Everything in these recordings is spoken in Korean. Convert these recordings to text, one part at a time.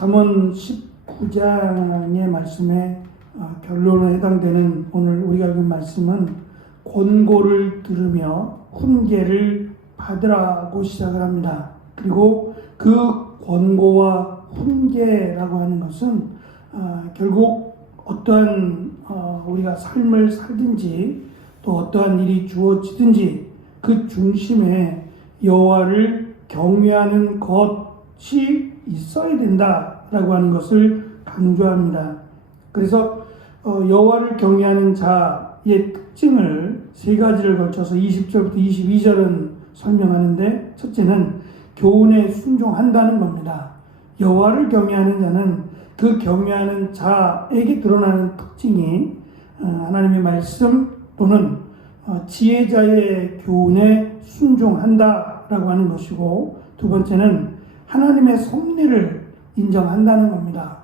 잠언 19장의 말씀에 결론에 해당되는 오늘 우리가 읽은 말씀은 권고를 들으며 훈계를 받으라고 시작을 합니다. 그리고 그 권고와 훈계라고 하는 것은 결국 어떠한 우리가 삶을 살든지 또 어떠한 일이 주어지든지 그 중심에 여호와를 경외하는 것이 있어야 된다라고 하는 것을 강조합니다. 그래서 여호와를 경외하는 자의 특징을 세 가지를 걸쳐서 20절부터 22절은 설명하는데, 첫째는 교훈에 순종한다는 겁니다. 여호와를 경외하는 자는 그 경외하는 자에게 드러나는 특징이 하나님의 말씀 또는 지혜자의 교훈에 순종한다라고 하는 것이고, 두 번째는 하나님의 섭리를 인정한다는 겁니다.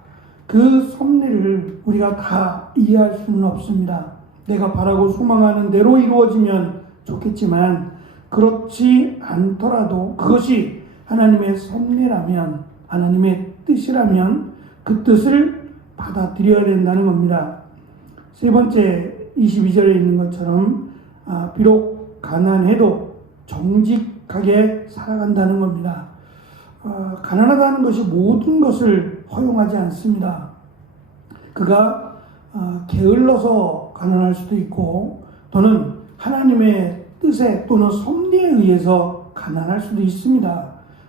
그 섭리를 우리가 다 이해할 수는 없습니다. 내가 바라고 소망하는 대로 이루어지면 좋겠지만 그렇지 않더라도 그것이 하나님의 섭리라면, 하나님의 뜻이라면 그 뜻을 받아들여야 된다는 겁니다. 세 번째 22절에 있는 것처럼 비록 가난해도 정직하게 살아간다는 겁니다. 가난하다는 것이 모든 것을 허용하지 않습니다. 그가 게을러서 가난할 수도 있고, 또는 하나님의 뜻에 또는 섭리에 의해서 가난할 수도 있습니다.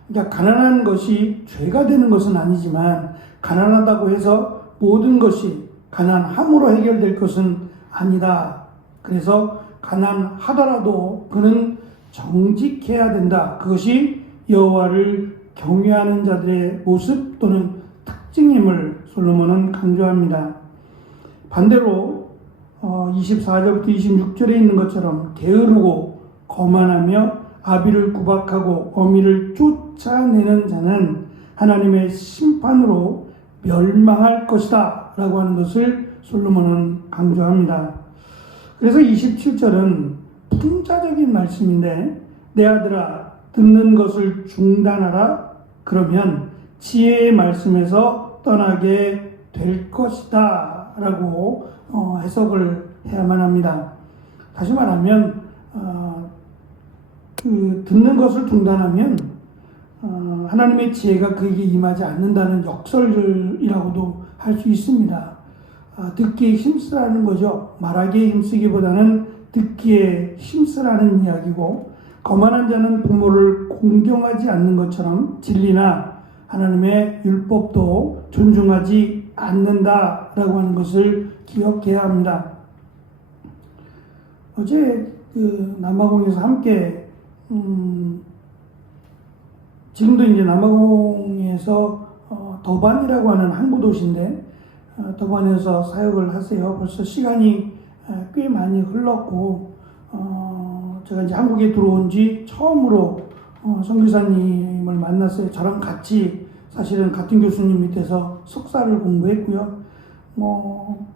그러니까 가난한 것이 죄가 되는 것은 아니지만, 가난하다고 해서 모든 것이 가난함으로 해결될 것은 아니다. 그래서 가난하더라도 그는 정직해야 된다. 그것이 여호와를 경외하는 자들의 모습 또는 특징임을 솔로몬은 강조합니다. 반대로 24절부터 26절에 있는 것처럼 게으르고 거만하며 아비를 구박하고 어미를 쫓아내는 자는 하나님의 심판으로 멸망할 것이다 라고 하는 것을 솔로몬은 강조합니다. 그래서 27절은 풍자적인 말씀인데, 내 아들아 듣는 것을 중단하라. 그러면 지혜의 말씀에서 떠나게 될 것이다 라고 해석을 해야만 합니다. 다시 말하면 듣는 것을 중단하면 하나님의 지혜가 그에게 임하지 않는다는 역설이라고도 할 수 있습니다. 듣기에 힘쓰라는 거죠. 말하기에 힘쓰기보다는 듣기에 힘쓰라는 이야기고, 거만한 자는 부모를 공경하지 않는 것처럼 진리나 하나님의 율법도 존중하지 않는다라고 하는 것을 기억해야 합니다. 어제 남아공에서 함께 지금도 이제 남아공에서 더반이라고 하는 항구 도시인데, 더반에서 사역을 하세요. 벌써 시간이 꽤 많이 흘렀고, 제가 이제 한국에 들어온 지 처음으로 선교사님을 만났어요. 저랑 같이 사실은 같은 교수님 밑에서 석사를 공부했고요.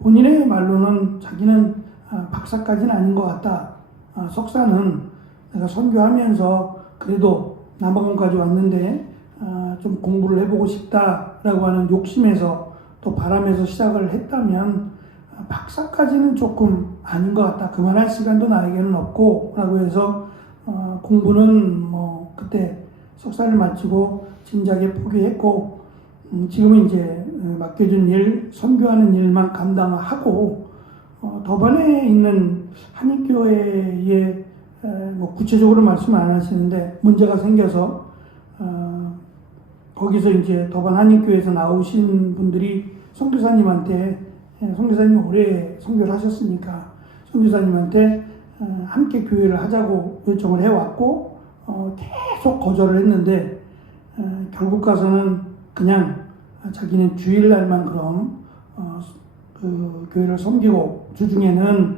본인의 말로는 자기는 박사까지는 아닌 것 같다. 석사는 내가 선교하면서 그래도 남아공까지 왔는데 좀 공부를 해보고 싶다라고 하는 욕심에서 또 바람에서 시작을 했다면 박사까지는 조금 아닌 것 같다. 그만할 시간도 나에게는 없고 라고 해서 공부는 그때 석사를 마치고 진작에 포기했고, 지금은 이제 맡겨준 일, 선교하는 일만 감당하고 더반에 있는 한인교회에 구체적으로 말씀 안 하시는데 문제가 생겨서 거기서 이제 더반 한인교회에서 나오신 분들이 선교사님한테, 선교사님이 오래 선교를 하셨으니까 선교사님한테 함께 교회를 하자고 요청을 해왔고, 계속 거절을 했는데 결국 가서는 그냥 자기는 주일날만 그럼 그 교회를 섬기고 주중에는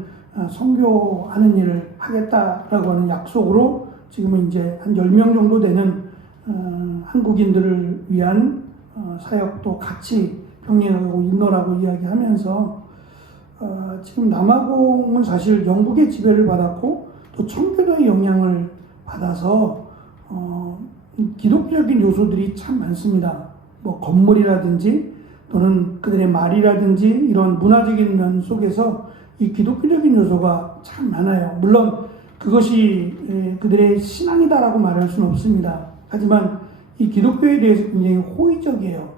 선교하는 일을 하겠다라고 하는 약속으로 지금은 이제 한 10명 정도 되는 한국인들을 위한 사역도 같이 병행하고 있노라고 이야기하면서 지금 남아공은 사실 영국의 지배를 받았고 또 청교도의 영향을 받아서 기독교적인 요소들이 참 많습니다. 뭐 건물이라든지 또는 그들의 말이라든지 이런 문화적인 면 속에서 이 기독교적인 요소가 참 많아요. 물론 그것이 그들의 신앙이다라고 말할 수는 없습니다. 하지만 이 기독교에 대해서 굉장히 호의적이에요.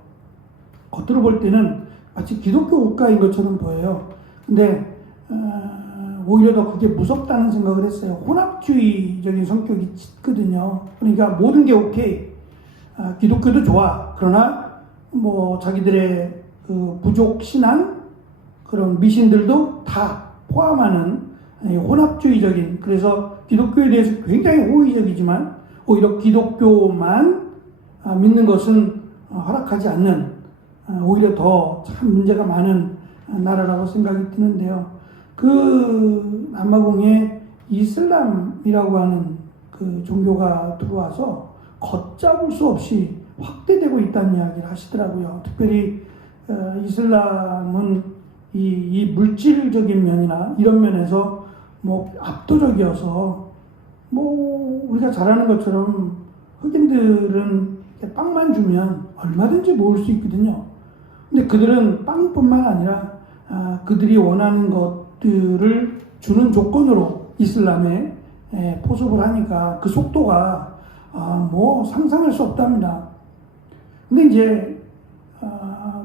겉으로 볼 때는 마치 기독교 국가인 것처럼 보여요. 근데 오히려 더 그게 무섭다는 생각을 했어요. 혼합주의적인 성격이 짙거든요. 그러니까 모든 게 오케이. 기독교도 좋아. 그러나 뭐 자기들의 그 부족 신앙 그런 미신들도 다 포함하는 혼합주의적인, 그래서 기독교에 대해서 굉장히 호의적이지만 오히려 기독교만 믿는 것은 허락하지 않는, 오히려 더 참 문제가 많은 나라라고 생각이 드는데요. 그 남아공에 이슬람이라고 하는 그 종교가 들어와서 걷잡을 수 없이 확대되고 있다는 이야기를 하시더라고요. 특별히 이슬람은 이 물질적인 면이나 이런 면에서 뭐 압도적이어서 뭐 우리가 잘 아는 것처럼 흑인들은 빵만 주면 얼마든지 모을 수 있거든요. 근데 그들은 빵뿐만 아니라 그들이 원하는 것들을 주는 조건으로 이슬람에 포섭을 하니까 그 속도가 뭐 상상할 수 없답니다. 근데 이제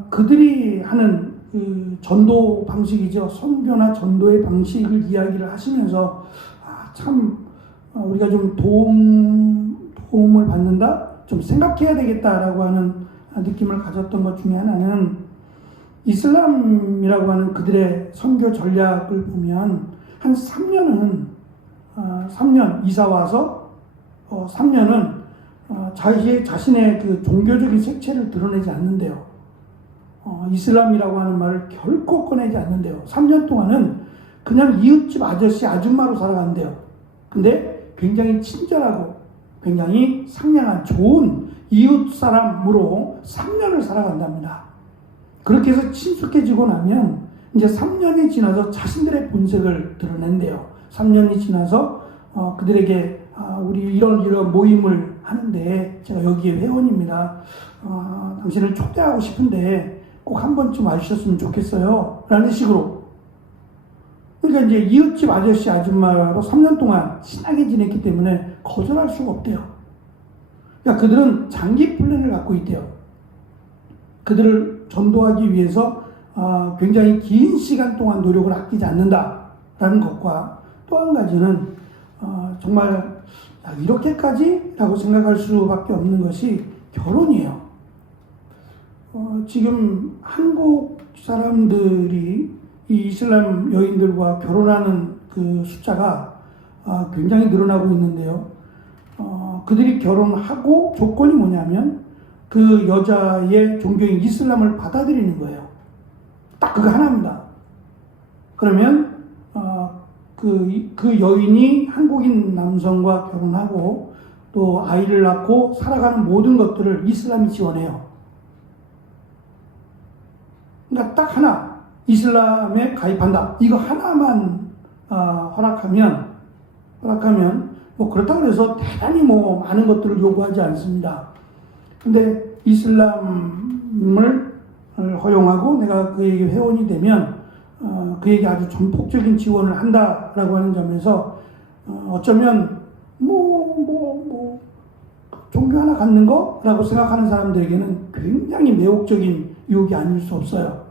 그들이 하는 그 전도 방식이죠. 선교나 전도의 방식을 이야기를 하시면서 참 우리가 좀 도움을 받는다, 좀 생각해야 되겠다라고 하는 느낌을 가졌던 것 중에 하나는, 이슬람이라고 하는 그들의 선교 전략을 보면 한 3년은 3년 이사 와서 3년은 자신의 그 종교적인 색채를 드러내지 않는데요. 이슬람이라고 하는 말을 결코 꺼내지 않는데요. 3년 동안은 그냥 이웃집 아저씨 아줌마로 살아간대요. 근데 굉장히 친절하고 굉장히 상냥한 좋은 이웃 사람으로 3년을 살아간답니다. 그렇게 해서 친숙해지고 나면 이제 3년이 지나서 자신들의 본색을 드러낸대요. 3년이 지나서 그들에게 우리 이런 모임을 하는데 제가 여기에 회원입니다. 당신을 초대하고 싶은데 꼭 한 번쯤 와주셨으면 좋겠어요. 라는 식으로. 그러니까 이제 이웃집 아저씨 아줌마로 3년 동안 친하게 지냈기 때문에 거절할 수가 없대요. 그러니까 그들은 장기 플랜을 갖고 있대요. 그들을 전도하기 위해서 굉장히 긴 시간 동안 노력을 아끼지 않는다라는 것과, 또 한 가지는 정말 이렇게까지? 라고 생각할 수밖에 없는 것이 결혼이에요. 지금 한국 사람들이 이 이슬람 여인들과 결혼하는 그 숫자가 굉장히 늘어나고 있는데요. 그들이 결혼하고 조건이 뭐냐면 그 여자의 종교인 이슬람을 받아들이는 거예요. 딱 그거 하나입니다. 그러면 그 여인이 한국인 남성과 결혼하고 또 아이를 낳고 살아가는 모든 것들을 이슬람이 지원해요. 그러니까 딱 하나, 이슬람에 가입한다. 이거 하나만 허락하면 뭐 그렇다고 해서 대단히 뭐 많은 것들을 요구하지 않습니다. 근데 이슬람을 허용하고 내가 그에게 회원이 되면 그에게 아주 전폭적인 지원을 한다라고 하는 점에서 어쩌면 종교 하나 갖는 거라고 생각하는 사람들에게는 굉장히 매혹적인 유혹이 아닐 수 없어요.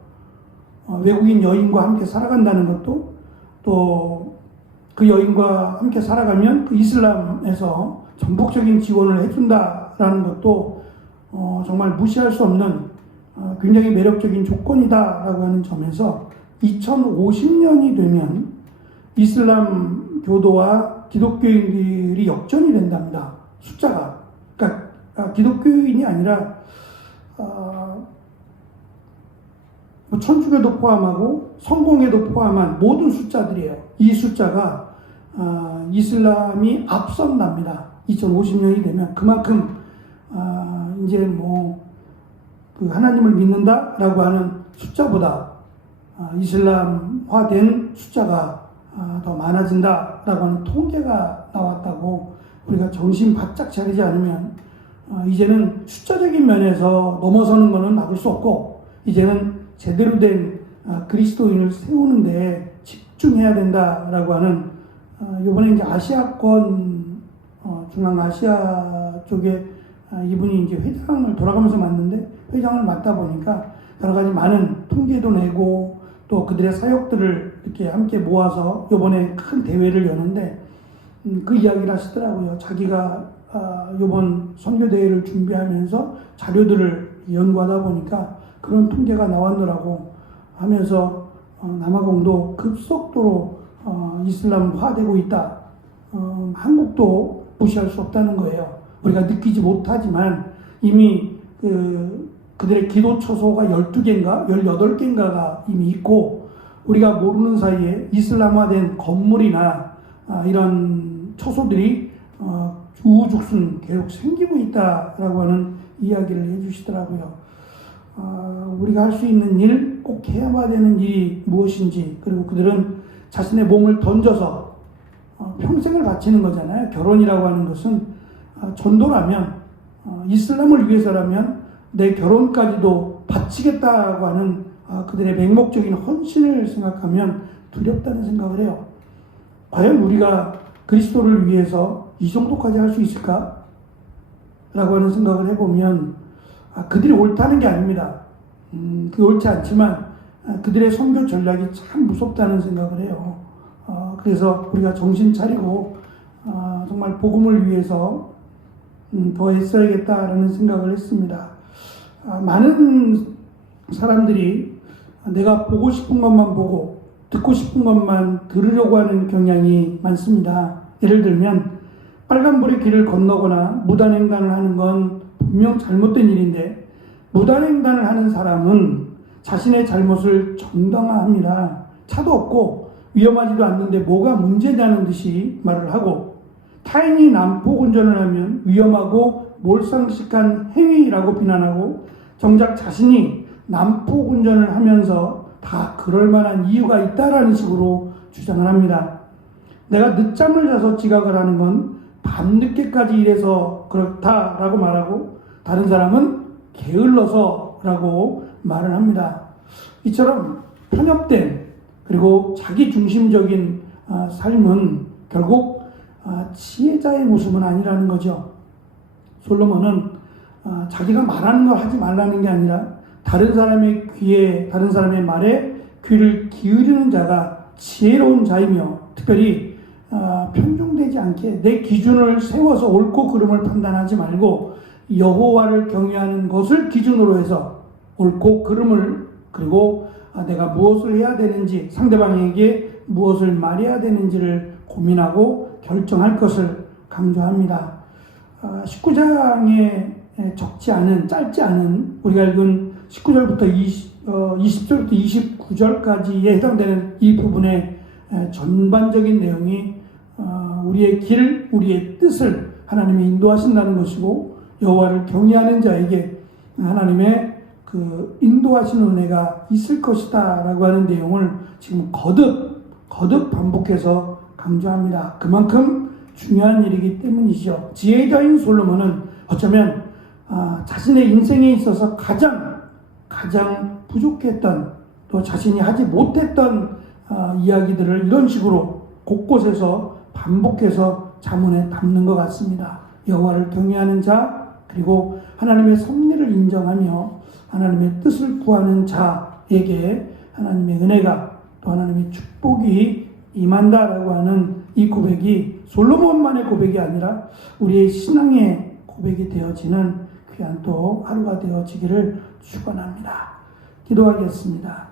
외국인 여인과 함께 살아간다는 것도, 또 그 여인과 함께 살아가면 그 이슬람에서 전폭적인 지원을 해준다라는 것도 정말 무시할 수 없는 굉장히 매력적인 조건이다라고 하는 점에서 2050년이 되면 이슬람 교도와 기독교인들이 역전이 된답니다. 숫자가. 그러니까 기독교인이 아니라 천주교도 포함하고 성공회도 포함한 모든 숫자들이에요. 이 숫자가 이슬람이 앞선답니다. 2050년이 되면 그만큼 이제 그 하나님을 믿는다라고 하는 숫자보다 이슬람화된 숫자가 더 많아진다라고 하는 통계가 나왔다고, 우리가 정신 바짝 차리지 않으면 이제는 숫자적인 면에서 넘어서는 것은 막을 수 없고 이제는 제대로 된 그리스도인을 세우는 데 집중해야 된다라고 하는 이번에 이제 아시아권 중앙아시아 쪽에 이분이 이제 회장을 돌아가면서 맡는데 회장을 맡다 보니까 여러 가지 많은 통계도 내고 또 그들의 사역들을 이렇게 함께 모아서 이번에 큰 대회를 여는데 그 이야기를 하시더라고요. 자기가 이번 선교대회를 준비하면서 자료들을 연구하다 보니까 그런 통계가 나왔더라고 하면서 남아공도 급속도로 이슬람화되고 있다. 한국도 무시할 수 없다는 거예요. 우리가 느끼지 못하지만 이미 그들의 기도 처소가 12개인가 18개인가가 이미 있고 우리가 모르는 사이에 이슬람화된 건물이나 이런 처소들이 우후죽순 계속 생기고 있다라고 하는 이야기를 해주시더라고요. 우리가 할 수 있는 일, 꼭 해야만 되는 일이 무엇인지, 그리고 그들은 자신의 몸을 던져서 평생을 바치는 거잖아요. 결혼이라고 하는 것은 전도라면, 이슬람을 위해서라면 내 결혼까지도 바치겠다고 하는 그들의 맹목적인 헌신을 생각하면 두렵다는 생각을 해요. 과연 우리가 그리스도를 위해서 이 정도까지 할 수 있을까? 라고 하는 생각을 해보면 그들이 옳다는 게 아닙니다. 그게 옳지 않지만 그들의 선교 전략이 참 무섭다는 생각을 해요. 그래서 우리가 정신 차리고 정말 복음을 위해서 더 애써야겠다라는 생각을 했습니다. 많은 사람들이 내가 보고 싶은 것만 보고 듣고 싶은 것만 들으려고 하는 경향이 많습니다. 예를 들면 빨간불의 길을 건너거나 무단횡단을 하는 건 분명 잘못된 일인데 무단횡단을 하는 사람은 자신의 잘못을 정당화합니다. 차도 없고 위험하지도 않는데 뭐가 문제냐는 듯이 말을 하고 타인이 난폭운전을 하면 위험하고 몰상식한 행위라고 비난하고 정작 자신이 난폭운전을 하면서 다 그럴 만한 이유가 있다라는 식으로 주장을 합니다. 내가 늦잠을 자서 지각을 하는 건 밤늦게까지 일해서 그렇다라고 말하고 다른 사람은 게을러서라고 말을 합니다. 이처럼 편협된 그리고 자기중심적인 삶은 결국 지혜자의 모습은 아니라는 거죠. 솔로몬은 자기가 말하는 걸 하지 말라는 게 아니라 다른 사람의 귀에, 다른 사람의 말에 귀를 기울이는 자가 지혜로운 자이며 특별히 편중되지 않게 내 기준을 세워서 옳고 그름을 판단하지 말고 여호와를 경외하는 것을 기준으로 해서 옳고 그름을 그리고 내가 무엇을 해야 되는지 상대방에게 무엇을 말해야 되는지를 고민하고 결정할 것을 강조합니다. 19장에 적지 않은 짧지 않은 우리가 읽은 19절부터 20절부터 29절까지에 해당되는 이 부분의 전반적인 내용이 우리의 길, 우리의 뜻을 하나님이 인도하신다는 것이고 여호와를 경외하는 자에게 하나님의 그 인도하신 은혜가 있을 것이다 라고 하는 내용을 지금 거듭 반복해서 강조합니다. 그만큼 중요한 일이기 때문이죠. 지혜자인 솔로몬은 어쩌면 자신의 인생에 있어서 가장 부족했던 또 자신이 하지 못했던 이야기들을 이런 식으로 곳곳에서 반복해서 자문에 담는 것 같습니다. 여호와를 경외하는 자 그리고 하나님의 섭리를 인정하며 하나님의 뜻을 구하는 자에게 하나님의 은혜가 또 하나님의 축복이 임한다라고 하는 이 고백이 솔로몬만의 고백이 아니라 우리의 신앙의 고백이 되어지는 귀한 또 하루가 되어지기를 축원합니다. 기도하겠습니다.